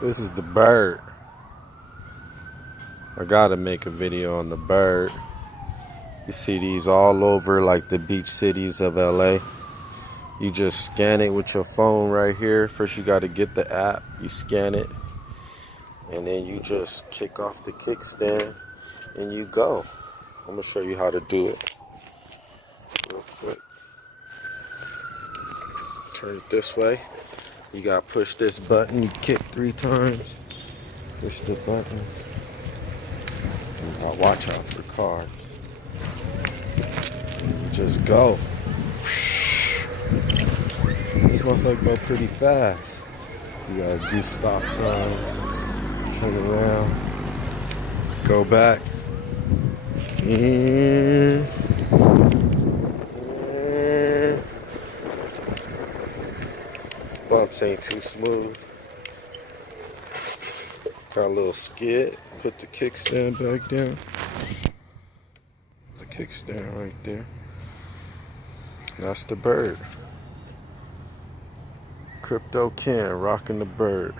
This is the bird. I gotta make a video on the bird. You see these all over like the beach cities of LA. You just scan it with your phone right here. First you gotta get the app, you scan it, and then you just kick off the kickstand and you go. I'm gonna show you how to do it real quick. Turn it this way. You gotta push this button, you kick 3 times. Push the button. Now watch out for cars. You just go. This motherfucker go pretty fast. You gotta do stop sign, turn around, go back. These bumps ain't too smooth. Got a little skid. Put the kickstand back down. The kickstand right there. That's the bird. Crypto Ken rocking the bird.